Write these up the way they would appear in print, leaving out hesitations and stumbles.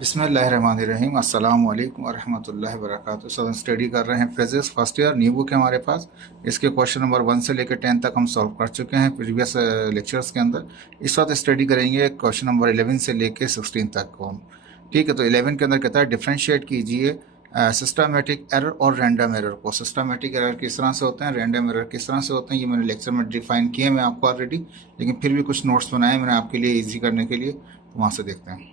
बिस्मिल्लाहिर्रहमानिर्रहीम अस्सलाम वालेकुम वरहमतुल्लाहि वबरकातुहू। सब हम स्टडी कर रहे हैं phrases first year new book है हमारे पास। इसके क्वेश्चन नंबर 1 से लेकर 10 तक हम सॉल्व कर चुके हैं प्रीवियस लेक्चर्स के अंदर। इस वक्त स्टडी करेंगे क्वेश्चन नंबर 11 से लेकर 16 तक को हम। ठीक है, तो 11 के अंदर कहता है डिफ्रेंशिएट कीजिए सिस्टमेटिक एरर और रैंडम एरर को। सिस्टमेटिक एरर किस तरह से होते हैं, रैंडम एरर किस तरह से होते हैं, ये मैंने लेक्चर में डिफाइन किए मैं आपको ऑलरेडी, लेकिन फिर भी कुछ नोट्स बनाए मैंने आपके लिए ईजी करने के लिए, तो वहाँ से देखते हैं।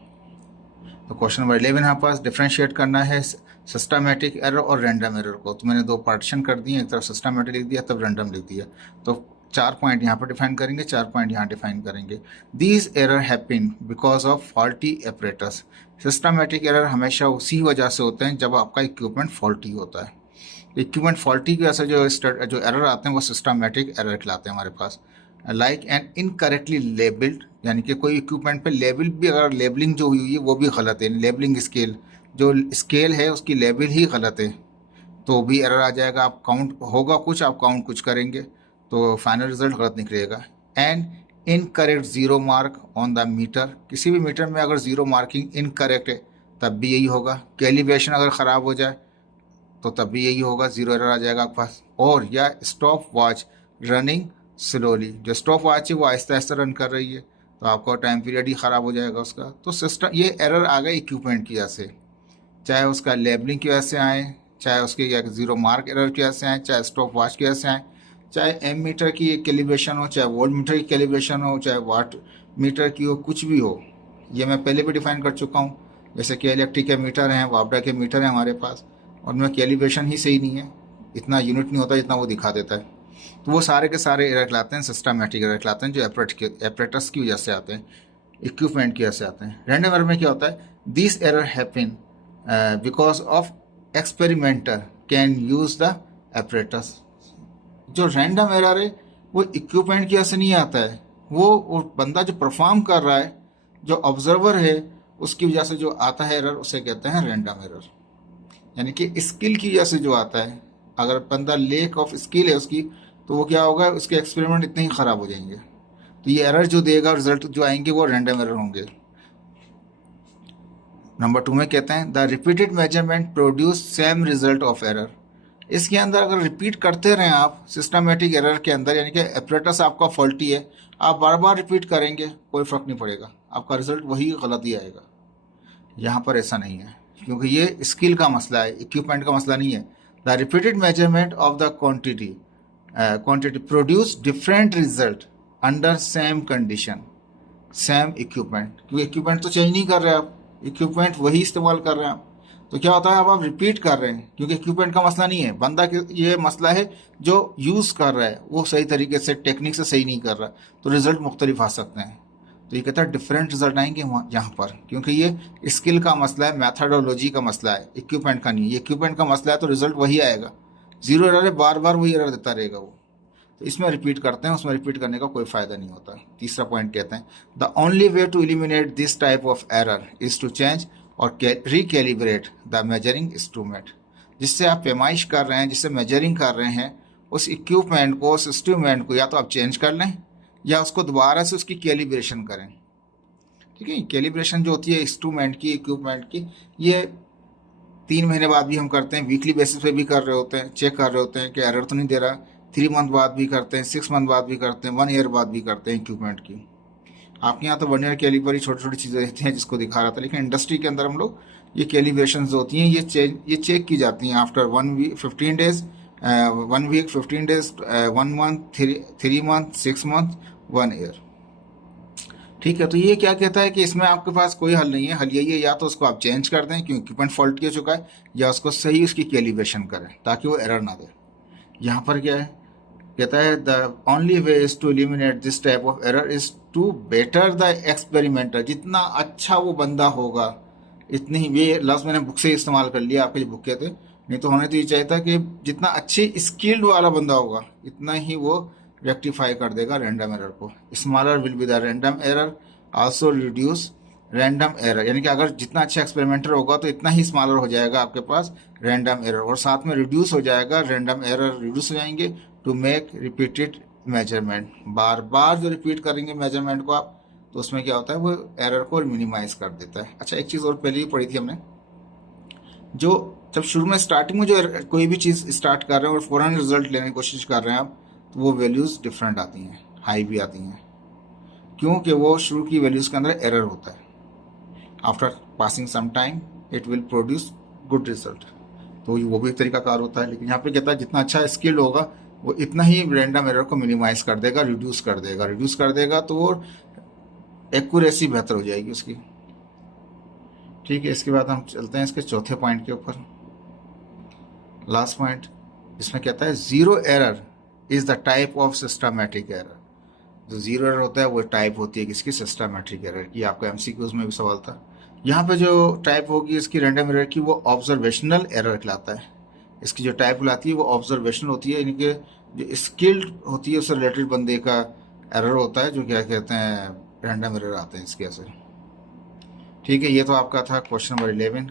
तो क्वेश्चन नंबर 11 हमारे पास डिफरेंशिएट करना है सिस्टमेटिक एरर और रैंडम एरर को। तो मैंने दो पार्टीशन कर दिए, एक तरफ सिस्टमेटिक लिख दिया तब रैंडम लिख दिया। तो 4 पॉइंट यहाँ पर डिफाइन करेंगे, 4 पॉइंट यहाँ डिफाइन करेंगे। These error happen because of faulty apparatus. Systematic error हमेशा उसी वजह से होते हैं जब आपका इक्विपमेंट फॉल्टी होता है। इक्विपमेंट फॉल्टी की वजह से जो एरर आते हैं वो सिस्टमेटिक एरर कहलाते हैं हमारे पास। लाइक एंड इनकरेक्टली लेबल्ड, यानी कि कोई इक्विपमेंट पे लेबल भी, अगर लेबलिंग जो हुई है वो भी गलत है, लेबलिंग स्केल जो स्केल है उसकी लेबल ही गलत है, तो भी एरर आ जाएगा। आप काउंट होगा कुछ, आप काउंट कुछ करेंगे तो फाइनल रिजल्ट गलत निकलेगा। And incorrect zero mark on the meter, किसी भी मीटर में अगर ज़ीरो मार्किंग इनकरेक्ट है तब भी यही होगा। कैलिब्रेशन अगर ख़राब हो जाए तो तब भी यही होगा, ज़ीरो एरर आ जाएगा आपके पास। और या स्टॉप वॉच रनिंग स्लोली, जो स्टॉप वॉच है वो आहिस्ता आहिस्ता रन कर रही है तो आपका टाइम पीरियड ही ख़राब हो जाएगा उसका। तो सिस्टम ये एरर आ गए इक्विपमेंट की वजह से, चाहे उसका लेबलिंग की वजह से आए, चाहे उसके या ज़ीरो मार्क एरर की वजह से आए, चाहे स्टॉप वॉच की वजह से आए, चाहे एम मीटर की कैलिब्रेशन हो, चाहे वोल्ट मीटर की कैलिब्रेशन हो, चाहे वाट मीटर की हो, कुछ भी हो। ये मैं पहले भी डिफाइन कर चुका हूँ। जैसे कि इलेक्ट्रिक के मीटर हैं, वापडा के मीटर हैं हमारे पास, उनमें कैलिब्रेशन ही सही नहीं है, इतना यूनिट नहीं होता जितना वो दिखा देता है। तो वो सारे के सारे एरर कहलाते हैं सिस्टमेटिक एरर कहलाते हैं, जो एपरेटस की वजह से आते हैं, इक्विपमेंट की वजह से आते हैं। रैंडम एरर में क्या होता है, this error happen because of experimenter can use the apparatus. जो रैंडम एरर है वो इक्विपमेंट की वजह से नहीं आता है, वो बंदा जो परफॉर्म कर रहा है, जो ऑब्जर्वर है, उसकी वजह से जो आता है एरर उसे कहते हैं रैंडम एरर। यानी कि स्किल की वजह से जो आता है, अगर बंदा लेक ऑफ स्किल है उसकी, तो वो क्या होगा, उसके एक्सपेरिमेंट इतने ही ख़राब हो जाएंगे। तो ये एरर जो देगा, रिजल्ट जो आएंगे वो रैंडम एरर होंगे। नंबर 2 में कहते हैं the repeated measurement produce same result of error. इसके अंदर अगर रिपीट करते रहें आप सिस्टमेटिक एरर के अंदर, यानी कि एपरेटस आपका फॉल्टी है, आप बार बार रिपीट करेंगे कोई फ़र्क नहीं पड़ेगा, आपका रिजल्ट वही गलत ही आएगा। यहाँ पर ऐसा नहीं है, क्योंकि ये स्किल का मसला है, इक्विपमेंट का मसला नहीं है। The repeated measurement of the quantity produce different result under same condition same equipment, क्योंकि इक्विपमेंट तो चेंज नहीं कर रहे आप, इक्विपमेंट वही इस्तेमाल कर रहे हैं आप। तो क्या होता है, अब आप रिपीट कर रहे हैं, क्योंकि इक्विपमेंट का मसला नहीं है, बंदा ये मसला है जो यूज़ कर रहा है वो सही तरीके से टेक्निक से सही नहीं कर रहा, तो रिजल्ट मुख्तलिफ आ सकते हैं। तो ये कहता है डिफरेंट रिजल्ट आएंगे यहाँ पर, क्योंकि ये स्किल का मसला है, मैथडोलॉजी का मसला है, इक्विपमेंट का नहीं। ये इक्विपमेंट का मसला है तो रिजल्ट वही आएगा, ज़ीरो एरर है, बार बार वही एरर देता रहेगा वो। तो इसमें रिपीट करते हैं, उसमें रिपीट करने का कोई फ़ायदा नहीं होता। तीसरा पॉइंट कहते हैं the only way to eliminate this type of error is to change और रिकैलिब्रेट द मेजरिंग इंस्ट्रूमेंट। जिससे आप पैमाइश कर रहे हैं, जिससे मेजरिंग कर रहे हैं, उस इक्विपमेंट को, उस इंस्ट्रूमेंट को या तो आप चेंज कर लें या उसको दोबारा से उसकी कैलिब्रेशन करें। ठीक है, कैलिब्रेशन जो होती है इंस्ट्रूमेंट की, इक्विपमेंट की, ये 3 महीने बाद भी हम करते हैं, वीकली बेसिस पे भी कर रहे होते हैं, चेक कर रहे होते हैं कि एरर तो नहीं दे रहा। 3 मंथ बाद भी करते हैं, 6 मंथ बाद भी करते हैं, 1 ईयर बाद भी करते हैं इक्विपमेंट की। आपके यहाँ तो 1 ईयर कैलिबर ही छोटी छोटी चीज़ें रहती हैं जिसको दिखा रहा था, लेकिन इंडस्ट्री के अंदर हम लोग ये कैलिब्रेशन होती हैं, ये चेक की जाती हैं after 1 week 15 days, 1 week 15 days, 1 month, 3 month, 6 month, 1 year. ठीक है, तो ये क्या कहता है कि इसमें आपके पास कोई हल नहीं है। हल यही है, या तो उसको आप चेंज कर दें क्योंकि इक्विपमेंट फॉल्ट हो चुका है, या उसको सही उसकी कैलिब्रेशन करें ताकि वो एरर ना दे। यहाँ पर क्या है, कहता है the only way is to eliminate this type of error is to better the experimenter. जितना अच्छा वो बंदा होगा, इतनी ही, ये लफ्ज़ मैंने बुक से इस्तेमाल कर लिया, आपके जो बुक के थे, नहीं तो होने तो ये चाहिए था कि जितना अच्छी स्किल्ड वाला बंदा होगा इतना ही वो रेक्टिफाई कर देगा रैंडम एरर को। Smaller will be the random error, also reduce random error, यानी कि अगर जितना अच्छा एक्सपेरिमेंटर होगा तो इतना ही स्मॉलर हो जाएगा आपके पास रैंडम एरर, और साथ में रिड्यूस हो जाएगा, रैंडम एरर रिड्यूस हो जाएंगे टू मेक रिपीटेड मेजरमेंट। बार बार जो रिपीट करेंगे मेजरमेंट को आप, तो उसमें क्या होता है, वो एरर को मिनिमाइज कर देता है। अच्छा, एक चीज़ और पहले ही पढ़ी थी हमने, जो जब शुरू में स्टार्टिंग में जो कोई भी चीज़ स्टार्ट कर रहे हैं और फ़ौरन रिजल्ट लेने की कोशिश कर रहे हैं आप, तो वो वैल्यूज़ डिफरेंट आती हैं, हाई भी आती हैं, क्योंकि वो शुरू की वैल्यूज़ के अंदर एरर होता है। After passing some time it will produce good result. तो वो भी एक तरीका कार होता है, लेकिन यहाँ पे कहता है जितना अच्छा स्किल्ड होगा वो इतना ही रैंडम एरर को मिनिमाइज कर देगा, रिड्यूस कर देगा, तो वो एक्यूरेसी बेहतर हो जाएगी उसकी। ठीक है, इसके बाद हम चलते हैं इसके चौथे पॉइंट के ऊपर, लास्ट पॉइंट, इसमें कहता है zero error is the type of systematic error. जो जीरो एरर होता है वो टाइप होती है किसकी, सिस्टमैटिक एरर की। आपका एमसीक्यूज में भी सवाल था। यहाँ पे जो टाइप होगी इसकी रैंडम एरर की, वो ऑब्जर्वेशनल एरर कहलाता है। इसकी जो टाइप कहलाती है वो ऑब्जर्वेशनल होती है, इनके जो स्किल्ड होती है उससे रिलेटेड बंदे का एरर होता है, जो क्या कहते हैं रैंडम एरर आते हैं इसके ऐसे। ठीक है, ये तो आपका था क्वेश्चन नंबर 11।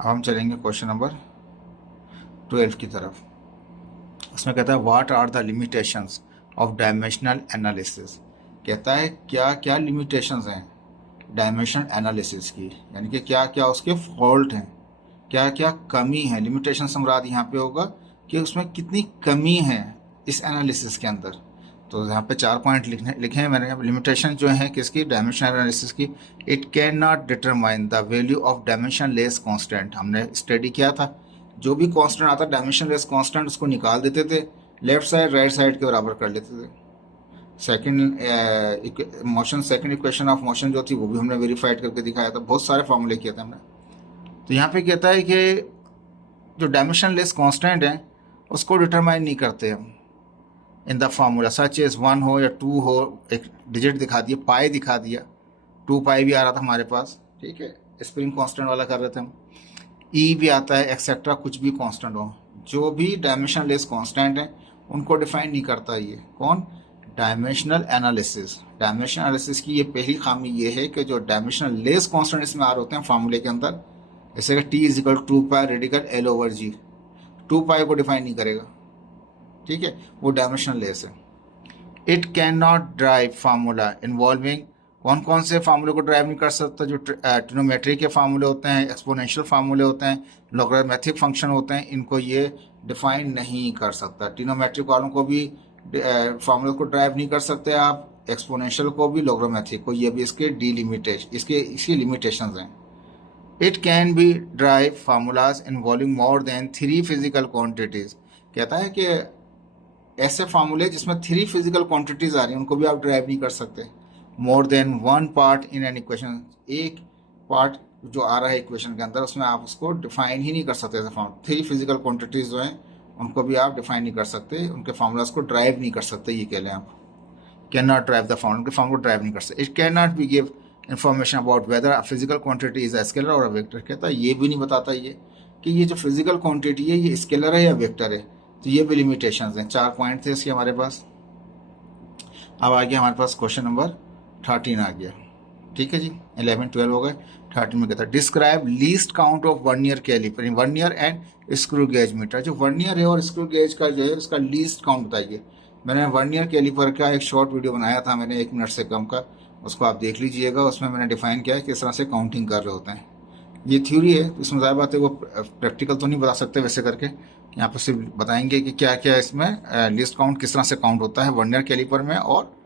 अब हम चलेंगे क्वेश्चन नंबर 12 की तरफ। उसमें कहता है what are the limitations of dimensional analysis. कहता है क्या क्या लिमिटेशंस हैं डायमेंशनल एनालिसिस की, यानी कि क्या क्या उसके फॉल्ट हैं, क्या क्या कमी है। लिमिटेशन समराद यहाँ पे होगा कि उसमें कितनी कमी है इस एनालिसिस के अंदर। तो यहाँ पे 4 पॉइंट लिखे हैं मैंने। लिमिटेशन जो है किसकी, डायमेंशनल एनालिसिस की। It can not determine the value of dimension less constant. हमने स्टडी किया था, जो भी कॉन्स्टेंट आता डायमेंशन लेस कॉन्स्टेंट उसको निकाल देते थे, लेफ्ट साइड राइट साइड के बराबर कर लेते थे। Second motion, second equation of motion जो थी वो भी हमने वेरीफाइड करके दिखाया था, बहुत सारे फॉर्मूले किए थे हमने। तो यहाँ पे कहता है कि जो डायमेंशन लेस कॉन्स्टेंट है उसको डिटरमाइन नहीं करते हम in the formula, such as 1 हो या 2 हो, एक डिजिट दिखा दिया, पाई दिखा दिया, 2 पाई भी आ रहा था हमारे पास। ठीक है, स्प्रिंग कांस्टेंट वाला कर रहे थे हम, ई भी आता है, एक्सेट्रा, कुछ भी कांस्टेंट हो। जो भी डायमेंशन लेस कांस्टेंट है उनको डिफाइन नहीं करता ये कौन, डायमेंशनल एनालिसिस। डायमेंशनल एनालिसिस की ये पहली खामी ये है कि जो डायमेंशनल लेस कांस्टेंट इसमें आ रहे होते हैं फार्मूले के अंदर, जैसे कि T is equal 2 pi radical L over G, 2 pi को डिफाइन नहीं करेगा। ठीक है, वो डायमेंशनल लेस है। It can not derive formula involving, कौन कौन से फार्मूले को ड्राइव नहीं कर सकता, जो ट्रिग्नोमेट्री के फार्मूले होते हैं, एक्सपोनेंशियल फार्मूले होते हैं, लॉगरिथमिक फंक्शन होते हैं, इनको ये डिफाइन नहीं कर सकता। ट्रिग्नोमेट्रिक वालों को भी फार्मूले को ड्राइव नहीं कर सकते आप, एक्सपोनेंशियल को भी, लॉगरिथमिक को, ये भी इसके डिलिमिटेशन, इसकी लिमिटेशंस हैं। It can be drive formulas involving more than 3 physical quantities. कहता है कि ऐसे फार्मूले जिसमें 3 फिजिकल क्वांटिटीज आ रही हैं उनको भी आप ड्राइव नहीं कर सकते। More than 1 part in an equation, एक पार्ट जो आ रहा है इक्वेशन के अंदर उसमें आप उसको डिफाइन ही नहीं कर सकते। ऐसे 3 फिजिकल क्वांटिटीज जो हैं उनको भी आप डिफाइन नहीं कर सकते, उनके फार्मूलाज को ड्राइव नहीं कर सकते, ये कह लें आप। Can not drive the formula, उनके फार्मूला को ड्राइव नहीं कर सकते। It can not be give information about whether a physical quantity is a scalar और अ वेक्टर। कहता है ये भी नहीं बताता ये कि ये जो फिजिकल क्वांटिटी है ये स्केलर है या वेक्टर है। तो ये भी लिमिटेशंस हैं। 4 पॉइंट थे इसके हमारे पास। अब आ गया हमारे पास क्वेश्चन नंबर 13 आ गया। ठीक है जी, 11 12 हो गए। 13 में कहता है describe least count of vernier caliper, vernier and screw gauge meter. जो वर्नियर है और स्क्रू गेज का जो है उसका लीस्ट काउंट बताइए। मैंने वर्नियर कैलिपर का एक शॉर्ट वीडियो बनाया था मैंने, 1 मिनट से कम का, उसको आप देख लीजिएगा। उसमें मैंने डिफाइन किया है किस तरह से काउंटिंग कर रहे होते हैं। ये थ्योरी है, इसमें ज़्यादा बात है, वो प्रैक्टिकल तो नहीं बता सकते वैसे करके। यहाँ पर सिर्फ बताएंगे कि क्या क्या इसमें लिस्ट काउंट किस तरह से काउंट होता है वर्नियर कैलिपर में और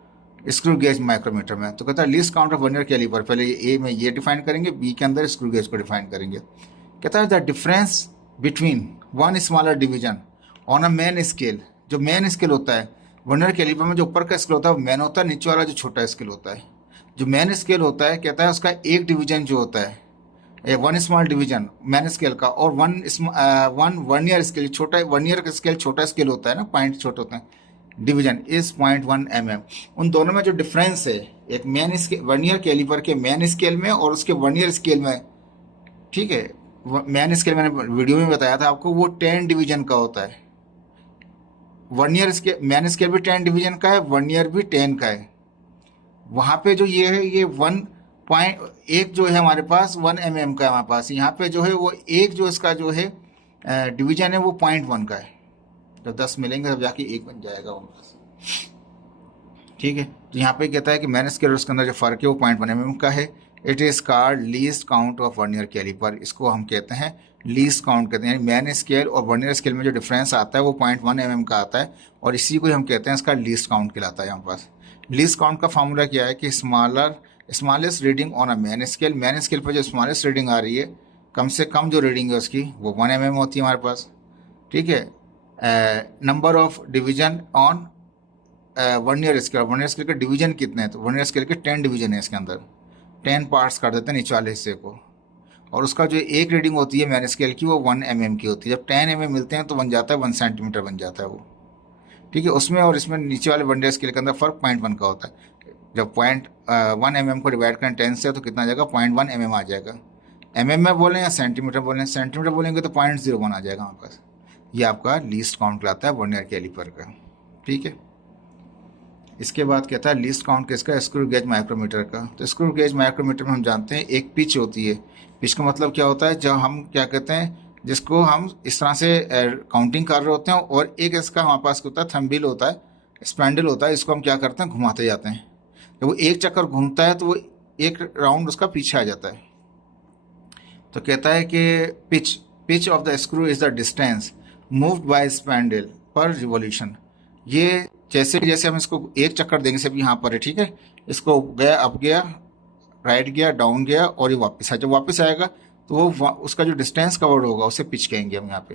स्क्रू गेज माइक्रोमीटर में। तो कहता है least count of vernier caliper, पहले ए में ये डिफाइन करेंगे, बी के अंदर स्क्रू गेज को डिफाइन करेंगे। कहता है the difference between 1 smaller division on a main scale. जो मेन स्केल होता है वर्नियर कैलिपर में, जो ऊपर का स्केल होता है वो मेन होता है, नीचे वाला जो छोटा स्केल होता है। जो मेन स्केल होता है कहता है उसका एक डिवीजन जो होता है, 1 स्मॉल डिवीजन मैन स्केल का, और 1 वर्नियर स्केल, छोटा वर्नियर स्केल छोटा स्केल होता है ना, पॉइंट छोटे होते हैं, डिवीजन इज 0.1 mm। उन दोनों में जो डिफरेंस है एक मेन स्केल वर्नियर कैलिपर के मेन स्केल में और उसके वर्नियर स्केल में, ठीक है, मेन स्केल मैंने वीडियो में बताया था आपको, वो 10 डिवीजन का होता है। वर्नियर स्केल, मेन स्केल भी 10 डिवीजन का है, वर्नियर भी 10 का है। वहाँ पे जो ये है ये 1.1 जो है हमारे पास 1 mm का है हमारे पास। यहाँ पे जो है वो एक जो इसका जो है डिवीजन है वो 0.1 का है। जब 10 मिलेंगे तब जाके 1 बन जाएगा हमारे पास। ठीक है। तो यहाँ पे कहता है कि मैन स्केल और उसके अंदर जो फ़र्क है वो 0.1 mm का है। It is called least count of vernier caliper. इसको हम कहते हैं लीस्ट काउंट कहते हैं। मैन स्केल और वर्नियर स्केल में जो डिफरेंस आता है वो 0.1 mm का आता है, और इसी को हम कहते हैं इसका लीस्ट काउंट कहलाता है। यहाँ पास लीस्ट काउंट का फार्मूला क्या है कि smallest reading on a main scale पर जो स्मॉलेस्ट रीडिंग आ रही है, कम से कम जो रीडिंग है उसकी वो 1 mm होती है हमारे पास। ठीक है। Number of division on vernier scale के डिवीजन कितने हैं, तो वर्नियर स्केल के 10 डिवीजन है, इसके अंदर 10 पार्ट्स कर देते हैं नीचे वाले हिस्से को, और उसका जो एक रीडिंग होती है मैन स्केल की वो 1 mm की होती है। जब 10 mm मिलते हैं तो बन जाता है 1 सेंटीमीटर बन जाता है वो। ठीक है। उसमें और इसमें नीचे वाले वर्नियर स्केल के अंदर फ़र्क 0.1 का होता है। जब 0.1 mm को डिवाइड करें 10 से तो कितना आ जाएगा, 0.1 mm आ जाएगा। mm में बोलें या सेंटीमीटर बोलें, सेंटीमीटर बोलेंगे तो 0.01 आ जाएगा हमारे पास। ये आपका लीस्ट काउंट कहलाता है वर्नियर कैलिपर का। ठीक है। इसके बाद कहता है लीस्ट काउंट किसका, स्क्रू गेज माइक्रोमीटर का। तो स्क्रू गेज माइक्रोमीटर में हम जानते हैं एक पिच होती है। पिच का मतलब क्या होता है, जब हम क्या कहते हैं जिसको हम इस तरह से काउंटिंग कर रहे होते हैं, और एक इसका हमारे पास होता है थंबनेल होता है, स्पैंडल होता है, इसको हम क्या करते हैं घुमाते जाते हैं। जब वो एक चक्कर घूमता है तो वो एक राउंड उसका पीछे आ जाता है। तो कहता है कि pitch of the screw is the distance moved by spindle पर रिवॉल्यूशन। ये जैसे जैसे हम इसको एक चक्कर देंगे, सब यहाँ पर है, ठीक है, इसको गया अप गया, राइट गया, डाउन गया, और ये वापस आया। जब वापस आएगा तो वो उसका जो डिस्टेंस कवर्ड होगा उसे पिच कहेंगे हम यहाँ पे।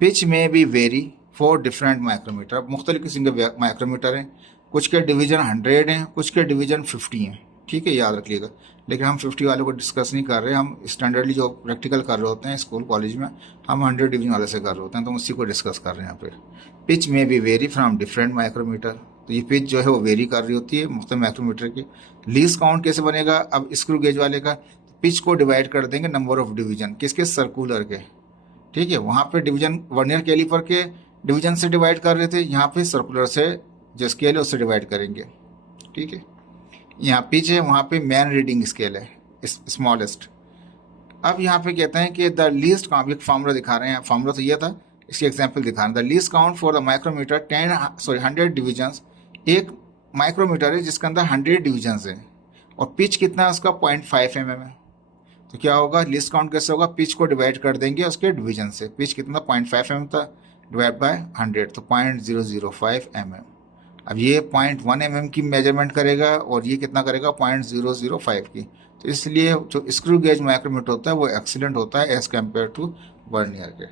पिच में भी वेरी फॉर डिफरेंट माइक्रोमीटर। अब मुख्तलिफ किस्म के माइक्रोमीटर हैं, कुछ के डिवीजन 100 हैं, कुछ के डिवीजन 50 हैं। ठीक है, याद रखिएगा। लेकिन हम 50 वाले को डिस्कस नहीं कर रहे, हम स्टैंडर्डली जो प्रैक्टिकल कर रहे होते हैं स्कूल कॉलेज में, हम 100 डिवीजन वाले से कर रहे होते हैं, तो उसी को डिस्कस कर रहे हैं यहाँ पे। पिच में भी वेरी फ्रॉम डिफरेंट माइक्रोमीटर। तो ये पिच जो है वो वेरी कर रही होती है मुख्तलिफ माइक्रोमीटर की। लीस्ट काउंट कैसे बनेगा, अब स्क्रू गेज वाले का पिच को डिवाइड कर देंगे नंबर ऑफ डिवीजन किसके, सर्कुलर के। ठीक है, वहाँ पे डिवीजन वर्नियर कैलिपर के डिवीजन से डिवाइड कर रहे थे, यहाँ पे सर्कुलर से जो स्केल है उससे डिवाइड करेंगे। ठीक है, यहाँ पिच है, वहाँ पे मैन रीडिंग स्केल है स्मॉलेस्ट। अब यहाँ पे कहते हैं कि द लीस्ट काउंट, एक फार्मूला दिखा रहे हैं, फार्मूला तो ये था, इसकी एग्जांपल दिखा रहे हैं। The least count for the micrometer 100 divisions. एक माइक्रोमीटर है जिसके अंदर 100 डिवीजन्स हैं, और पिच कितना है उसका 0.5 mm है। तो क्या होगा, लिस्ट काउंट कैसे होगा, पिच को डिवाइड कर देंगे उसके डिवीजन से। पिच कितना 0.5 mm था, डिवाइड बाय 100 तो 0.005 mm। अब ये 0.1 mm की मेजरमेंट करेगा और ये कितना करेगा 0.005 की। तो इसलिए जो स्क्रू गेज माइक्रोमीटर होता है वो एक्सीलेंट होता है एज कम्पेयर टू वर्नियर के।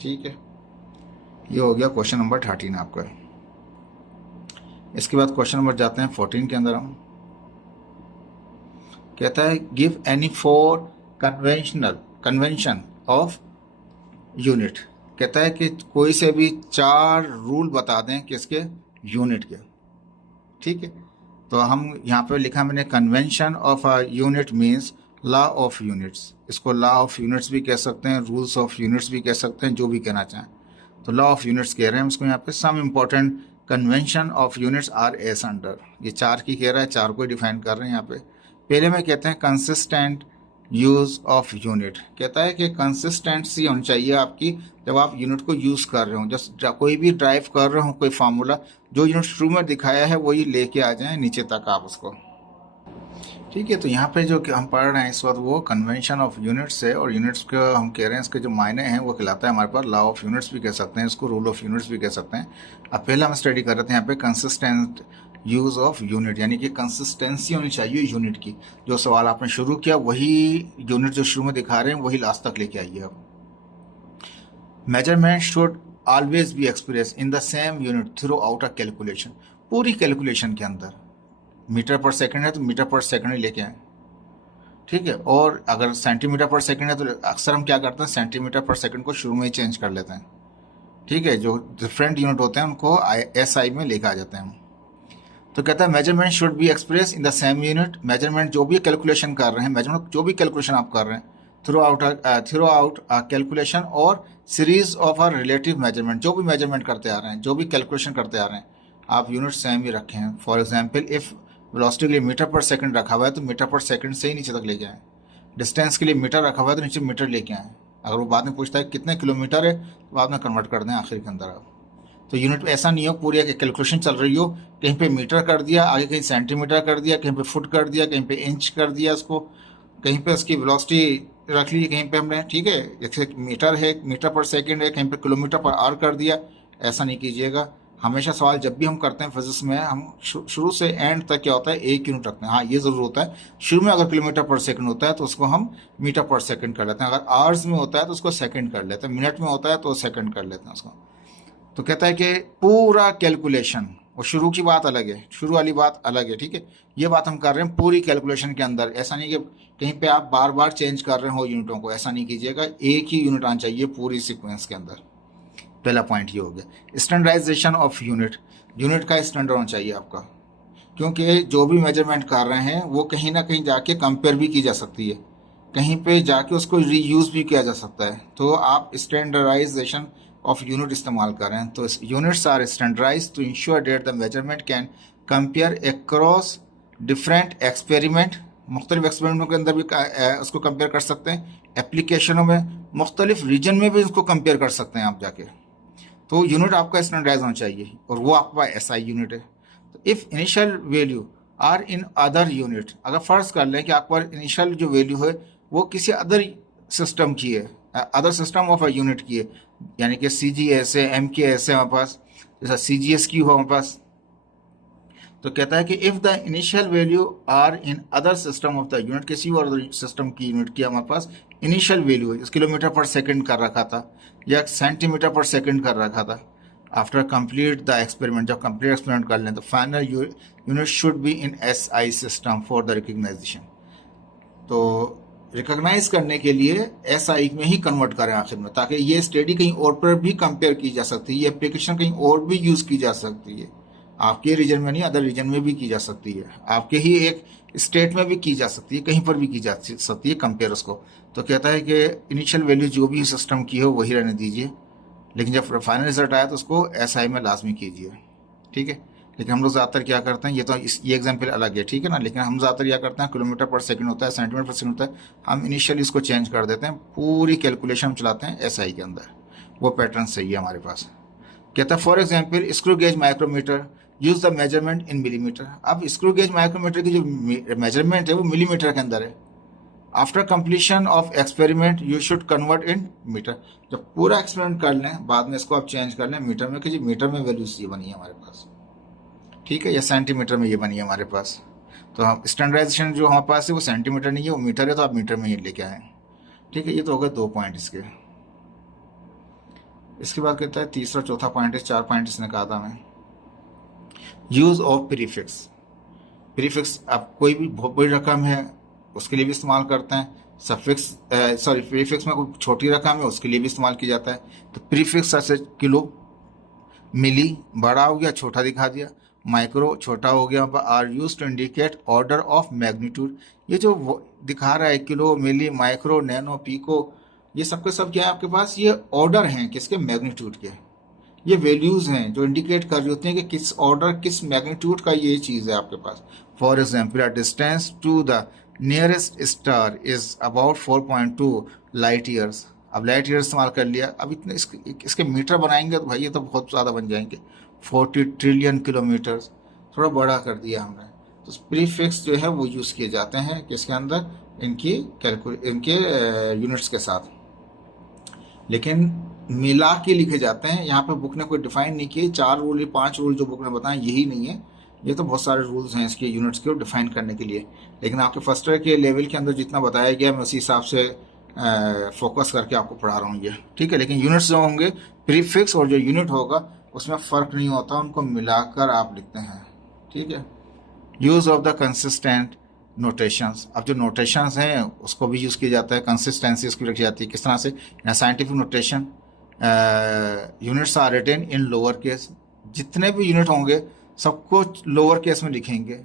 ठीक है, ये हो गया क्वेश्चन नंबर 13 आपका। इसके बाद क्वेश्चन नंबर जाते हैं 14 के अंदर। हम कहता है give any four convention of unit. कहता है कि कोई से भी 4 रूल बता दें किसके, यूनिट के। ठीक है, तो हम यहाँ पे लिखा मैंने convention of a unit means law of units. इसको लॉ ऑफ यूनिट्स भी कह सकते हैं, रूल्स ऑफ यूनिट्स भी कह सकते हैं, जो भी कहना चाहें। तो लॉ ऑफ यूनिट्स कह रहे हैं उसको यहाँ पे। Some important convention of units are as under. ये 4 की कह रहा है, 4 को डिफाइन कर रहे हैं यहाँ पे। पहले में कहते हैं कंसिस्टेंट यूज ऑफ यूनिट। कहता है कि कंसिस्टेंसी होनी चाहिए आपकी जब आप यूनिट को यूज कर रहे हो। जब कोई भी ड्राइव कर रहे हो कोई फार्मूला, जो यूनिट शुरू में दिखाया है वही लेके आ जाए नीचे तक आप उसको। ठीक है, तो यहाँ पे जो हम पढ़ रहे हैं इस वक्त वो कन्वेंशन ऑफ यूनिट्स है, और यूनिट्स का हम कह रहे हैं इसके जो मायने हैं वो कहलाता है हमारे पास लॉ ऑफ यूनिट्स भी कह सकते हैं, इसको रूल ऑफ यूनिट्स भी कह सकते हैं। अब पहले हम स्टडी कर रहे थे यहाँ पे कंसिस्टेंट यूज ऑफ यूनिट, यानी कि कंसिस्टेंसी होनी चाहिए यूनिट की। जो सवाल आपने शुरू किया वही यूनिट जो शुरू में दिखा रहे हैं वही लास्ट तक लेके आइए आप। Measurement should always be express in the same unit through out a calculation. पूरी कैलकुलेशन के अंदर मीटर पर सेकंड है तो मीटर पर सेकंड ही लेके आए। ठीक है, और अगर सेंटीमीटर पर सेकंड है तो अक्सर हम क्या करते हैं सेंटीमीटर पर सेकंड को शुरू में ही चेंज कर लेते हैं। ठीक है, जो डिफरेंट यूनिट होते हैं उनको SI में लेके आ जाते हैं। तो कहता है measurement should be express in the same unit. Measurement जो भी कैलकुलेशन कर रहे हैं, मेजरमेंट जो भी कैलकुलेशन आप कर रहे हैं थ्रू आउट कैलकुलेशन और series of or relative measurement, जो भी मेजरमेंट करते आ रहे हैं, जो भी कैलकुलेशन करते आ रहे हैं, आप यूनिट सेम ही रखें हैं। फॉर एग्जाम्पल इफ वेलोसिटी के लिए मीटर पर सेकंड रखा हुआ है तो मीटर पर सेकंड से ही नीचे तक लेके आए। डिस्टेंस के लिए मीटर रखा हुआ है तो नीचे मीटर लेके आए। अगर वो बाद में पूछता है कितने किलोमीटर है तो बाद में कन्वर्ट कर दें आखिर के अंदर आप। तो यूनिट में ऐसा नहीं हो पूरी एक कैलकुलेशन चल रही हो, कहीं पे मीटर कर दिया, आगे कहीं सेंटीमीटर कर दिया, कहीं पे फुट कर दिया, कहीं पे इंच कर दिया इसको, कहीं पे उसकी वेलोसिटी रख ली कहीं पे हमने, ठीक है, जैसे मीटर है, मीटर पर सेकंड है, कहीं पे किलोमीटर पर आवर कर दिया। ऐसा नहीं कीजिएगा। हमेशा सवाल जब भी हम करते हैं फिजिक्स में, हम शुरू से एंड तक क्या होता है, एक यूनिट रखते हैं। हाँ, ये ज़रूर होता है, शुरू में अगर किलोमीटर पर सेकंड होता है तो उसको हम मीटर पर सेकंड कर लेते हैं, अगर आवर्स में होता है तो उसको सेकंड कर लेते हैं, मिनट में होता है तो सेकंड कर लेते हैं उसको। तो कहता है कि पूरा कैलकुलेशन, वो शुरू की बात अलग है, शुरू वाली बात अलग है, ठीक है, ये बात हम कर रहे हैं पूरी कैलकुलेशन के अंदर। ऐसा नहीं कि कहीं पे आप बार बार चेंज कर रहे हो यूनिटों को, ऐसा नहीं कीजिएगा, एक ही यूनिट आना चाहिए पूरी सीक्वेंस के अंदर। पहला पॉइंट ये हो गया। स्टैंडर्डाइजेशन ऑफ यूनिट, यूनिट का स्टैंडर्ड होना चाहिए आपका, क्योंकि जो भी मेजरमेंट कर रहे हैं वो कहीं ना कहीं जाके कंपेयर भी की जा सकती है, कहीं पे जाके उसको रीयूज भी किया जा सकता है। तो आप स्टैंडर्डाइजेशन ऑफ यूनिट इस्तेमाल करें। तो units are standardize to ensure that the measurement can compare across different experiment, मुख्तलिफ एक्सपेरिमेंटों के अंदर भी उसको कंपेयर कर सकते हैं, एप्लीकेशनों में, मुख्तलिफ रीजन में भी उसको कंपेयर कर सकते हैं आप जाके। तो यूनिट आपका स्टैंडर्डाइज होना चाहिए, और वो आपका एसआई यूनिट है। तो if initial value are in other unit, अगर फर्ज कर लें कि आपका इनिशियल जो वैल्यू है वो किसी अदर सिस्टम की है, other system of a unit की है, यानी कि सी जी एस है, एम के एस है हमारे पास, जैसा सी जी एस की हो हमारे पास। तो कहता है कि if the initial value are in other system of the unit, किसी और सिस्टम की यूनिट की हमारे पास इनिशियल वैल्यू है, किलोमीटर पर सेकंड कर रखा था या सेंटीमीटर पर सेकंड कर रखा था। आफ्टर कंप्लीट द एक्सपेरिमेंट, जब कंप्लीट एक्सपेरिमेंट कर लें तो final unit should be in S I system for the recognisation. तो रिकॉग्नाइज करने के लिए एस आई में ही कन्वर्ट करें आखिर में, ताकि ये स्टडी कहीं और पर भी कंपेयर की जा सकती है, ये एप्लीकेशन कहीं और भी यूज़ की जा सकती है, आपके रीजन में नहीं अदर रीजन में भी की जा सकती है, आपके ही एक स्टेट में भी की जा सकती है, कहीं पर भी की जा सकती है कंपेयर उसको। तो कहता है कि इनिशियल वैल्यू जो भी सिस्टम की हो वही रहने दीजिए, लेकिन जब फाइनल रिजल्ट आया तो उसको एस आई में लाजमी कीजिए, ठीक है। लेकिन हम लोग ज़्यादातर क्या करते हैं, ये तो ये एग्जाम्पल अलग है, ठीक है ना, लेकिन हम ज़्यादातर क्या करते हैं, किलोमीटर पर सेकंड होता है, सेंटीमीटर पर सेकंड होता है, हम इनिशियली इसको चेंज कर देते हैं, पूरी कैलकुलेशन हम चलाते हैं एस आई के अंदर, वो पैटर्न सही है हमारे पास। कहता है for example screw gauge micrometer use the measurement in millimetre. अब स्क्रू गेज माइक्रोमीटर की जो मेजरमेंट है वो मिलीमीटर के अंदर है। After completion of experiment you should convert in metre. जब पूरा एक्सपेरिमेंट कर लें बाद में इसको आप चेंज कर लें मीटर में, कि जी मीटर में वैल्यूज ये बनी है हमारे पास, ठीक है, या सेंटीमीटर में ये बनी है हमारे पास। तो हम स्टैंडर्डाइजेशन जो हमारे पास है वो सेंटीमीटर नहीं है, वो मीटर है, तो आप मीटर में ही लेके आए, ठीक है। ये तो हो गए 2 पॉइंट इसके। इसके बाद कहता है तीसरा चौथा पॉइंट है, 4 पॉइंट इसने कहा था मैं। Use of prefix. प्रीफिक्स आप कोई भी बहुत बड़ी रकम है उसके लिए भी इस्तेमाल करते हैं, सफिक्स प्रीफिक्स में कोई छोटी रकम है उसके लिए भी इस्तेमाल किया जाता है। तो प्रीफिक्स जैसे किलो, मिली बड़ा हो गया छोटा दिखा दिया, माइक्रो छोटा हो गया, are use to indicate order of magnitude. ये जो दिखा रहा है kilo, milli, micro, nano, pico, ये सब के सब क्या है आपके पास, ये ऑर्डर हैं किसके, मैग्नीट्यूड के। ये वैल्यूज हैं जो इंडिकेट कर रही होती हैं कि किस ऑर्डर किस मैग्नीट्यूड का ये चीज़ है आपके पास। For example a distance to the nearest star is about 4.2 light years. अब लाइट ईयर इस्तेमाल कर लिया, अब इतने इसके मीटर बनाएंगे तो भाई ये तो बहुत ज़्यादा बन जाएंगे, 40 ट्रिलियन किलोमीटर, थोड़ा बड़ा कर दिया हमने। तो प्रीफिक्स जो है वो यूज़ किए जाते हैं किसके अंदर, इनके यूनिट्स के साथ, लेकिन मिला के लिखे जाते हैं। यहाँ पे बुक ने कोई डिफाइन नहीं किए, 4 रूल या 5 रूल जो बुक ने बताए यही नहीं है, ये तो बहुत सारे रूल्स हैं इसके यूनिट्स को डिफाइन करने के लिए। लेकिन आपके फर्स्ट ईयर के लेवल के अंदर जितना बताया गया मैं उसी हिसाब से फोकस करके आपको पढ़ा रहा हूँ ये, ठीक है। लेकिन यूनिट्स जो होंगे, प्रीफिक्स और जो यूनिट होगा उसमें फ़र्क नहीं होता, उनको मिलाकर आप लिखते हैं, ठीक है। Use of the consistent notations. अब जो नोटेशंस हैं उसको भी यूज़ किया जाता है, कंसिस्टेंसी उसकी रखी जाती है किस तरह से, scientific notation. Units are written in lower case, जितने भी यूनिट होंगे सबको लोअर केस में लिखेंगे,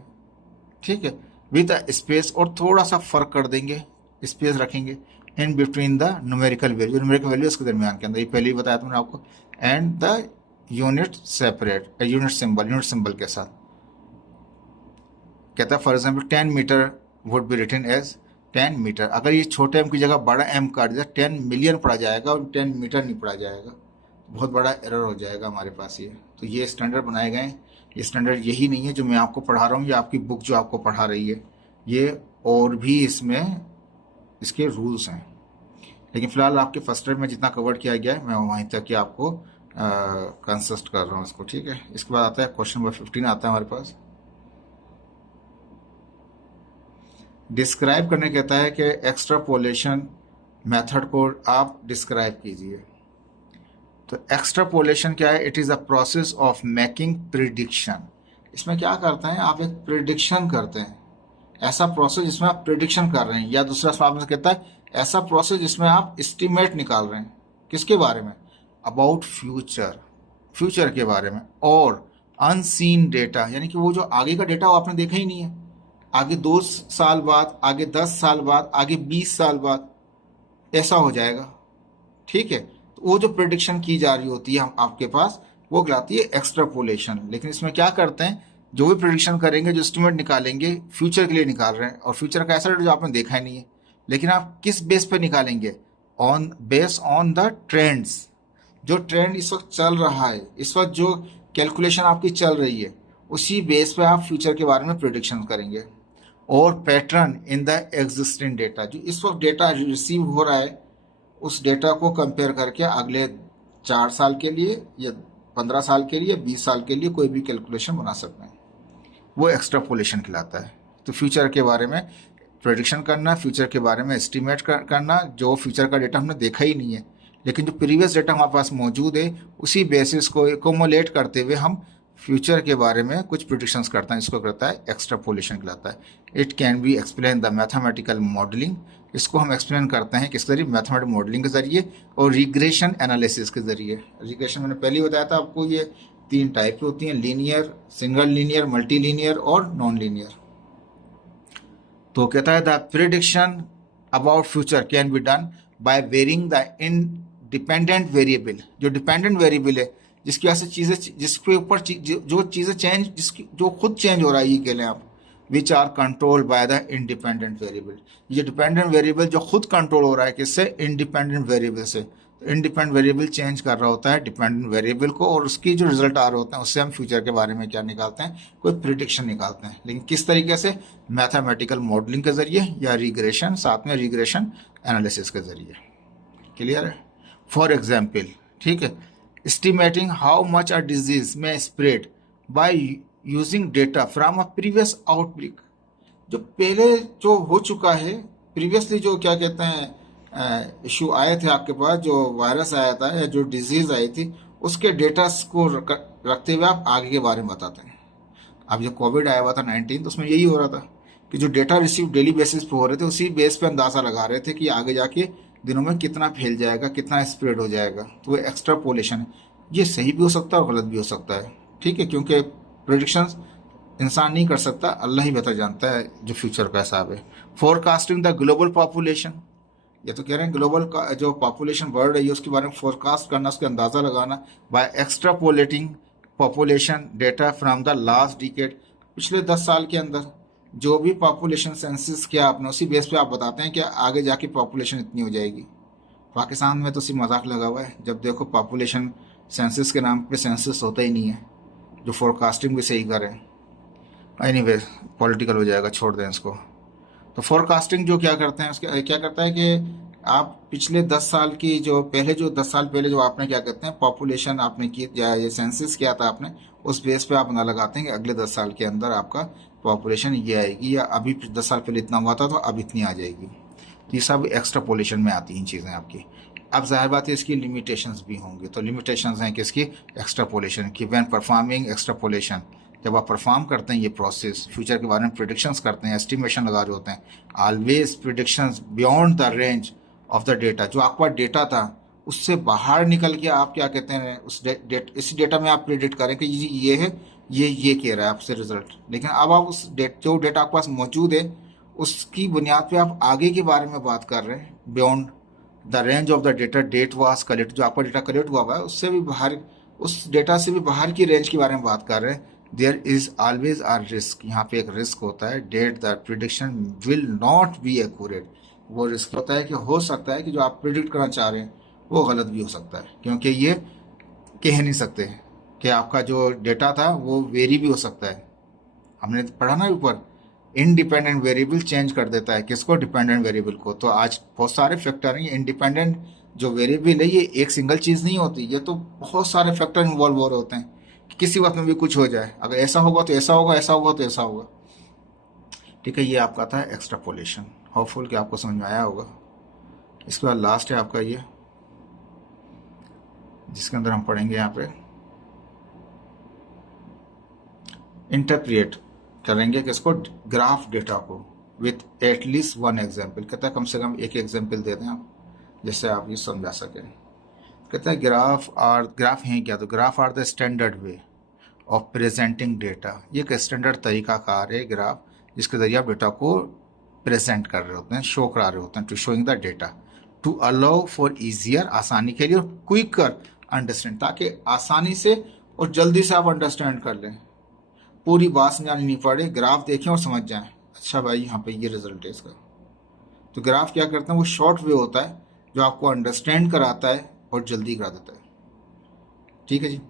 ठीक है, विद स्पेस, और थोड़ा सा फर्क कर देंगे, स्पेस रखेंगे in between the numerical value, numerical value इसके दरमियान के अंदर, ये पहले ही बताया था मैंने आपको, and the unit separate, unit symbol के साथ। कहता है for example 10 metre would be written as 10 metre. अगर ये छोटे एम की जगह बड़ा एम काट दिया 10 मिलियन पढ़ा जाएगा और 10 मीटर नहीं पढ़ा जाएगा। बहुत बड़ा एरर हो जाएगा हमारे पास ये। तो ये स्टैंडर्ड बनाए गए हैं। ये स्टैंडर्ड यही नहीं है जो मैं आपको पढ़ा रहा हूँ या आपकी बुक जो आपको पढ़ा रही है, ये और भी इसमें इसके रूल्स हैं। लेकिन फिलहाल आपके फर्स्ट ईयर में जितना कवर किया गया है मैं वहीं तक ही आपको कंसिस्ट कर रहा हूँ इसको, ठीक है। इसके बाद आता है क्वेश्चन नंबर 15 आता है हमारे पास। डिस्क्राइब करने कहता है कि एक्स्ट्रापोलेशन मेथड को आप डिस्क्राइब कीजिए। तो एक्स्ट्रापोलेशन क्या है? It is a process of making prediction. इसमें क्या करते हैं, आप एक प्रिडिक्शन करते हैं, ऐसा प्रोसेस जिसमें आप प्रिडिक्शन कर रहे हैं, या दूसरा स्वाब कहता है ऐसा प्रोसेस जिसमें आप एस्टिमेट निकाल रहे हैं। किसके बारे में? अबाउट फ्यूचर, फ्यूचर के बारे में। और अनसीन डेटा, यानी कि वो जो आगे का डेटा वो आपने देखा ही नहीं है, आगे 2 साल बाद, आगे 10 साल बाद, आगे 20 साल बाद ऐसा हो जाएगा, ठीक है। तो वो जो प्रिडिक्शन की जा रही होती है हम आपके पास, वो कहलाती है एक्स्ट्रापोलेशन। लेकिन इसमें क्या करते हैं, जो भी प्रिडिक्शन करेंगे, जो एस्टिमेट निकालेंगे, फ्यूचर के लिए निकाल रहे हैं, और फ्यूचर का ऐसा डेटा जो आपने देखा ही नहीं है। लेकिन आप किस बेस पे निकालेंगे? बेस ऑन द ट्रेंड्स, जो ट्रेंड इस वक्त चल रहा है, इस वक्त जो कैलकुलेशन आपकी चल रही है, उसी बेस पे आप फ्यूचर के बारे में प्रिडिक्शन करेंगे। और pattern in the existing data, जो इस वक्त डेटा रिसीव हो रहा है, उस डेटा को कंपेयर करके अगले 4 साल के लिए या 15 साल के लिए, 20 साल के लिए कोई भी कैलकुलेशन बना सकते हैं, वो एक्स्ट्रापोलेशन कहलाता है। तो फ्यूचर के बारे में प्रेडिक्शन करना, फ्यूचर के बारे में एस्टिमेट करना, जो फ्यूचर का डेटा हमने देखा ही नहीं है, लेकिन जो प्रीवियस डेटा हमारे पास मौजूद है, उसी बेसिस को एकोमोलेट करते हुए हम फ्यूचर के बारे में कुछ प्रिडिक्शंस करते हैं। इसको करता है एक्स्ट्रापोलेशन कहलाता है। It can be explain the mathematical modelling, इसको हम एक्सप्लेन करते हैं किस जरिए? मैथमेटिकल मॉडलिंग के जरिए और रिग्रेशन एनालिसिस के जरिए। रिग्रेशन मैंने पहले ही बताया था आपको, ये 3 टाइप की होती हैं, linear, single linear, multi linear और नॉन लीनियर। तो कहता है the prediction about future can be done by varying the independent variable, जो डिपेंडेंट वेरिएबल है, जिसकी वजह से चीज़ें, जिसके ऊपर जो चीज़ें चेंज, जिसकी जो खुद चेंज हो रहा है, ये कह लें आप, which are controlled by the independent variable. ये डिपेंडेंट वेरिएबल जो खुद कंट्रोल हो रहा है, किससे? इंडिपेंडेंट वेरिएबल से। इंडिपेंडेंट वेरिएबल चेंज कर रहा होता है डिपेंडेंट वेरिएबल को, और उसकी जो रिजल्ट आ रहे होते हैं, उससे हम फ्यूचर के बारे में क्या निकालते हैं? कोई प्रिडिक्शन निकालते हैं। लेकिन किस तरीके से? मैथमेटिकल मॉडलिंग के जरिए या रिग्रेशन, साथ में रिग्रेशन एनालिसिस के जरिए। क्लियर है? फॉर एग्जाम्पल, ठीक है, estimating how much a disease में spread by using data from a previous outbreak. जो पहले जो हो चुका है, प्रीवियसली जो क्या कहते हैं इशू आए थे आपके पास, जो वायरस आया था या जो डिजीज आई थी, उसके डेटा को रखते हुए आप आगे के बारे में बताते हैं। अब जो कोविड आया हुआ था 19, तो उसमें यही हो रहा था कि जो डेटा रिसीव डेली बेसिस पे हो रहे थे, उसी बेस पे अंदाजा लगा रहे थे कि आगे जाके दिनों में कितना फैल जाएगा, कितना स्प्रेड हो जाएगा। तो वो एक्स्ट्रापोलेशन है। ये सही भी हो सकता है और गलत भी हो सकता है, ठीक है, क्योंकि प्रेडिक्शंस इंसान नहीं कर सकता, अल्लाह ही बेहतर जानता है जो फ्यूचर का हिसाब है। फोरकास्टिंग द ग्लोबल पॉपुलेशन, ये तो कह रहे हैं ग्लोबल का जो पॉपुलेशन बढ़ रही है उसके बारे में फोरकास्ट करना, उसका अंदाज़ा लगाना by extrapolating population data from the last decade. पिछले 10 साल के अंदर जो भी पॉपुलेशन सेंसस किया आपने, उसी बेस पे आप बताते हैं कि आगे जाके पॉपुलेशन इतनी हो जाएगी। पाकिस्तान में तो सिर्फ मजाक लगा हुआ है, जब देखो पॉपुलेशन सेंसस के नाम पे सेंसस होता ही नहीं है, जो फोरकास्टिंग भी सही करें। एनीवे पॉलिटिकल हो जाएगा, छोड़ दें इसको। तो फोरकास्टिंग जो क्या करते हैं, उसके क्या करता है कि आप पिछले 10 साल की, जो पहले जो 10 साल पहले जो आपने क्या कहते हैं पॉपुलेशन आपने की, या ये सेंसस किया था आपने, उस बेस पे आप अंदाजा लगाते हैं कि अगले 10 साल के अंदर आपका पॉपुलेशन ये आएगी, या अभी 10 साल पहले इतना हुआ था तो अब इतनी आ जाएगी। तो ये सब एक्स्ट्रापोलेशन में आती हैं चीज़ें आपकी। अब जाहिर बात है इसकी लिमिटेशंस भी होंगी। तो लिमिटेशंस हैं किसकी? एक्स्ट्रापोलेशन की। व्हेन परफॉर्मिंग एक्स्ट्रापोलेशन, जब आप परफॉर्म करते हैं ये प्रोसेस, फ्यूचर के बारे में प्रिडिक्शंस करते हैं, एस्टिमेशन लगा रहे होते हैं, always predictions beyond the range of the data, जो आपका डेटा था उससे बाहर निकल के आप क्या कहते हैं इस डेटा में आप प्रिडिक्ट करें कि ये है, ये कह रहा है आपसे रिजल्ट। लेकिन अब आप उस जो डेटा आपके पास मौजूद है, उसकी बुनियाद पे आप आगे के बारे में बात कर रहे हैं, beyond the range of the data that was collect, जो आपका डेटा कलेक्ट हुआ है उससे भी बाहर, उस डेटा से भी बाहर की रेंज के बारे में बात कर रहे हैं। There is always a risk, यहाँ पे एक रिस्क होता है, that the prediction will not be accurate. वो रिस्क होता है कि हो सकता है कि जो आप प्रिडिक्ट करना चाह रहे हैं वो गलत भी हो सकता है, क्योंकि ये कह नहीं सकते कि आपका जो डेटा था वो वेरी भी हो सकता है। हमने पढ़ा ना ऊपर, इंडिपेंडेंट वेरिएबल चेंज कर देता है किसको, डिपेंडेंट वेरिएबल को। तो आज बहुत सारे फैक्टर हैं। इंडिपेंडेंट जो वेरिएबल है ये एक सिंगल चीज़ नहीं होती, ये तो बहुत सारे फैक्टर इन्वॉल्व हो रहे होते हैं कि किसी वक्त में भी कुछ हो जाए, अगर ऐसा होगा तो ऐसा होगा, ऐसा होगा तो ऐसा होगा। ठीक है, ये आपका था एक्सट्रापोलेशन। होपफुल कि आपको समझ में आया होगा। इसके बाद लास्ट है आपका ये, जिसके अंदर हम पढ़ेंगे यहाँ पे इंटरप्रिएट करेंगे किसको, ग्राफ डेटा को विथ एटलीस्ट वन एग्जाम्पल। कहता है कम से कम एक एग्जाम्पल दे दें आप, जिससे आप ये समझा सकें। कहता है ग्राफ हैं क्या, तो graph are the standard way of presenting data. ये एक स्टैंडर्ड तरीकाकार है ग्राफ, जिसके जरिए आप डेटा को प्रेजेंट कर रहे होते हैं, शो करा रहे होते हैं, to showing the data, to allow for easier, आसानी के लिए, और क्विकर अंडरस्टैंड, ताकि आसानी से और जल्दी से आप अंडरस्टैंड कर लें, पूरी बात समझानी नहीं पड़े, ग्राफ देखें और समझ जाएं, अच्छा भाई यहाँ पे ये रिजल्ट है इसका। तो ग्राफ क्या करते हैं, वो शॉर्ट वे होता है जो आपको अंडरस्टैंड कराता है और जल्दी करा देता है। ठीक है जी।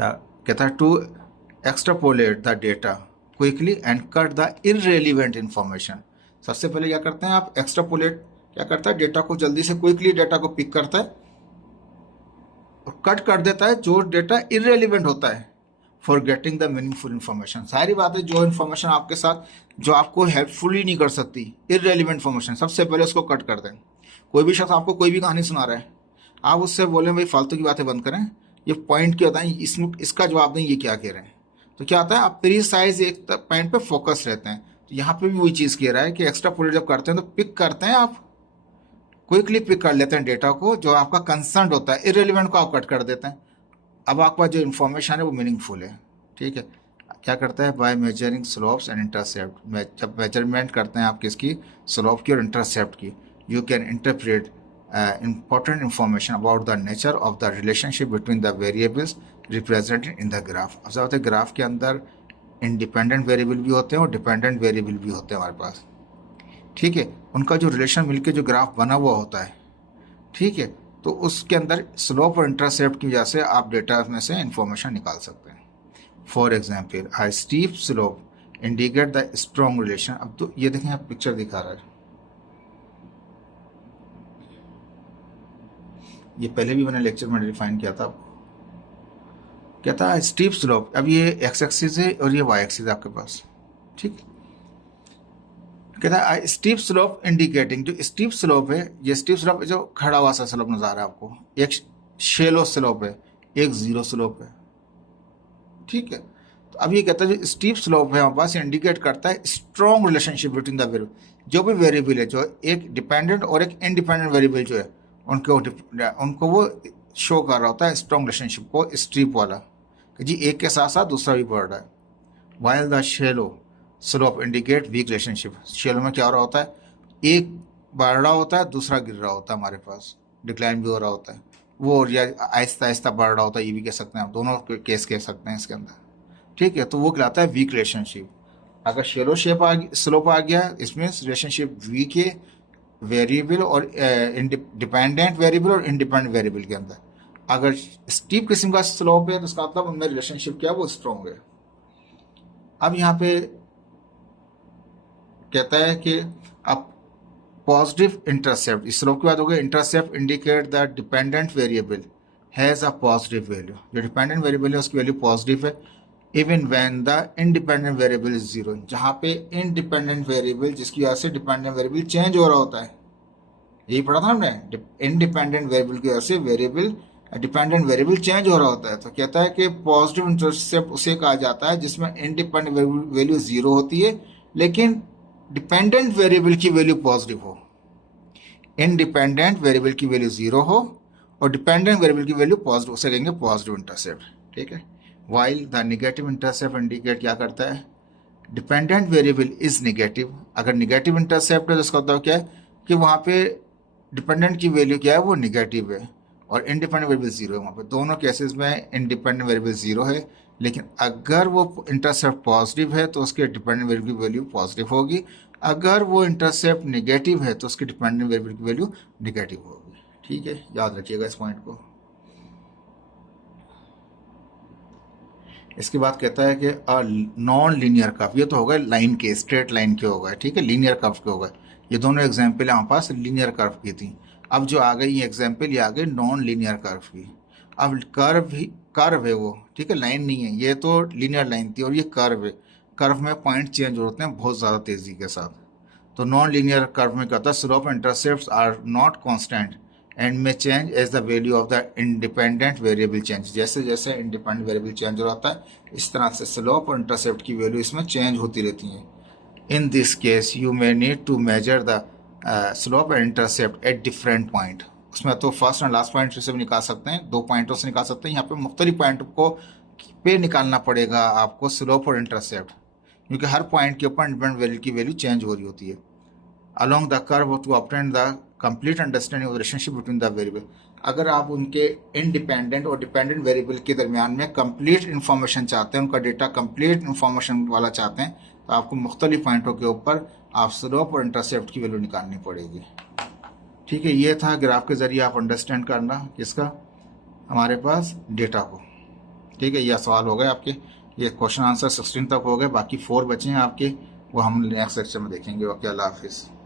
कहता है to extrapolate the data quickly and cut the irrelevant information. सबसे पहले क्या करते हैं आप, एक्सट्रापोलेट क्या करता है, डेटा को जल्दी से क्विकली डेटा को पिक करता है और कट कर देता है जो डेटा इररेलीवेंट होता है, for getting the meaningful information. सारी बात है, जो इन्फॉर्मेशन आपके साथ जो आपको हेल्पफुल ही नहीं कर सकती, इररेलीवेंट इन्फॉर्मेशन, सबसे पहले उसको कट कर दें। कोई भी शख्स आपको कोई भी कहानी सुना रहा है, आप उससे बोलें भाई फालतू की बातें बंद करें, ये पॉइंट क्या होता है, इसमें इसका जवाब दें, ये क्या कह रहे हैं। तो क्या होता है, आप प्रीसाइज एक पॉइंट पे फोकस रहते हैं। तो यहाँ पे भी वही चीज़ कह रहा है कि एक्स्ट्रापोलेट जब करते हैं तो पिक करते हैं, आप क्विकली पिक कर लेते हैं डेटा को, जो आपका कंसर्न होता है, इररेलीवेंट को आप कट कर देते हैं। अब आपका जो इन्फॉर्मेशन है वो मीनिंगफुल है। ठीक है, क्या करता है, by measuring slopes and intercept. जब मेजरमेंट करते हैं आप किसकी, स्लोप की और इंटरसेप्ट की, you can interpret important information about the nature of the relationship between the variables represented in the graph। अब क्या होता है, ग्राफ के अंदर इंडिपेंडेंट वेरिएबल भी होते हैं और डिपेंडेंट वेरिएबल भी होते हैं हमारे पास। ठीक है, उनका जो रिलेशन मिलके जो ग्राफ बना हुआ होता है, ठीक है, तो उसके अंदर स्लोप और इंटरसेप्ट की वजह से आप डेटा में से इंफॉर्मेशन निकाल सकते हैं। For example, I steep slope indicate the strong relation. अब तो ये देखें, आप पिक्चर दिखा रहा है, ये पहले भी मैंने लेक्चर में डिफाइन किया था। क्या था, स्टीप स्लोप। अब ये एक्स एक्सिस है और ये वाई एक्सिस आपके पास। ठीक, कहता है स्टीप स्लोप इंडिकेटिंग, जो स्टीप स्लोप है, ये स्टीप स्लोप जो खड़ा हुआ सा स्लोप नजर आ रहा है आपको, एक शेलो स्लोप है, एक जीरो स्लोप है। ठीक है, तो अब ये कहता है जो स्टीप स्लोप है हमारे पास, इंडिकेट करता है strong relationship between the variable. जो भी वेरिएबल है, जो एक डिपेंडेंट और एक इंडिपेंडेंट वेरिएबल जो है, उनको वो शो कर रहा होता है स्ट्रॉन्ग रिलेशनशिप को, स्ट्रीप वाला, कि जी एक के साथ साथ दूसरा भी बढ़ रहा है। While the shallow slope indicate weak relationship. Shallow में क्या हो रहा होता है, एक बढ़ रहा होता है, दूसरा गिर रहा होता है, हमारे पास डिक्लाइन भी हो रहा होता है, वो या आहिस्ता आहिस्ता बढ़ रहा होता है, ये भी कह सकते हैं आप, दोनों केस कह सकते हैं इसके अंदर। ठीक है, तो वो कहलाता है वीक रिलेशनशिप। अगर शेलो स्लोप आ गया, इसमें रिलेशनशिप वीक है वेरिएबल और डिपेंडेंट वेरिएबल और इंडिपेंडेंट वेरिएबल के अंदर। अगर स्टीप किस्म का स्लोप है तो उसका मतलब उनमें रिलेशनशिप क्या है, वो स्ट्रॉन्ग है। अब यहाँ पे कहता है कि अब पॉजिटिव इंटरसेप्ट, इस स्लोप की बात हो गई। Intercept indicate the dependent variable has a positive value. जो डिपेंडेंट वेरिएबल है उसकी वैल्यू पॉजिटिव है, even when the independent variable is zero. जहाँ पे इंडिपेंडेंट वेरिएबल, जिसकी वजह से डिपेंडेंट वेरिएबल चेंज हो रहा होता है, यही पढ़ा था हमने, इंडिपेंडेंट वेरिएबल की वजह से वेरिएबल डिपेंडेंट वेरिएबल चेंज हो रहा होता है। तो कहता है कि पॉजिटिव इंटरसेप्ट उसे कहा जाता है जिसमें इंडिपेंडेंट वैल्यू जीरो होती है लेकिन डिपेंडेंट वेरिएबल की वैल्यू पॉजिटिव हो। इंडिपेंडेंट वेरिएबल की वैल्यू जीरो हो और डिपेंडेंट वेरिएबल की वैल्यू पॉजिटिव, उसे कहेंगे पॉजिटिव इंटरसेप्ट। ठीक है, while the negative intercept indicate क्या करता है, डिपेंडेंट वेरिएबल इज नेगेटिव। अगर नेगेटिव इंटरसेप्ट है तो इसका मतलब क्या है कि वहाँ पे डिपेंडेंट की वैल्यू क्या है, वो नेगेटिव है और इंडिपेंडेंट वेरिएबल जीरो है। वहाँ पे दोनों केसेस में इंडिपेंडेंट वेरिएबल जीरो है, लेकिन अगर वो इंटरसेप्ट पॉजिटिव है तो उसके डिपेंडेंट वेरिएबल की वैल्यू पॉजिटिव होगी। अगर वो इंटरसेप्ट नेगेटिव है तो उसकी डिपेंडेंट वेरिएबल की वैल्यू नेगेटिव होगी। ठीक है, याद रखिएगा इस पॉइंट को। इसके बाद कहता है कि नॉन लीनियर कर्व, ये तो हो गए लाइन के, स्ट्रेट लाइन के हो गए, ठीक है, लीनियर कर्व के हो गए। ये दोनों एग्जाम्पल हमारे पास लीनियर कर्व की थी। अब जो आ गई ये एग्जाम्पल, ये आ गई नॉन लीनियर कर्व की। अब कर्व है वो, ठीक है, लाइन नहीं है, ये तो लीनियर लाइन थी और ये कर्व है। कर्व में पॉइंट चेंज होते हैं बहुत ज़्यादा तेज़ी के साथ। तो नॉन लीनियर कर्व में क्या होता है, slope and intercepts are not constant and में change as the value of the independent variable change. जैसे जैसे इंडिपेंडेंट वेरिएबल चेंज हो जाता है, इस तरह से स्लोप और इंटरसेप्ट की वैल्यू इसमें चेंज होती रहती है। In this case you may need to measure the slope and intercept at different point. उसमें तो फर्स्ट एंड लास्ट पॉइंट से भी निकाल सकते हैं, 2 पॉइंटों से निकाल सकते हैं। यहाँ पे मुख्तलिफ पॉइंट को पे निकालना पड़ेगा आपको स्लोप और इंटरसेप्ट, क्योंकि हर पॉइंट के ऊपर इंडिपेंडेंट वेरिएबल की वैल्यू चेंज हो रही होती है। along the curve to obtain the complete understanding of the relationship between the variable। अगर आप उनके इंडिपेंडेंट और डिपेंडेंट वेरिएबल के दरमियान में कंप्लीट इन्फॉर्मेशन चाहते हैं, उनका डेटा कंप्लीट इन्फॉर्मेशन वाला चाहते हैं, तो आपको मुख्तलिफ पॉइंटों के ऊपर आप स्लोप और इंटरसेप्ट की वैल्यू निकालनी पड़ेगी। ठीक है, ये था ग्राफ के जरिए आप अंडरस्टैंड करना किसका, हमारे पास डेटा को। ठीक है, यह सवाल हो गए आपके, ये क्वेश्चन आंसर 16 तक हो गए, बाकी 4 बचे हैं आपके, वो हम नेक्स्ट सेक्शन में देखेंगे। ओके, अल्लाह हाफिज़।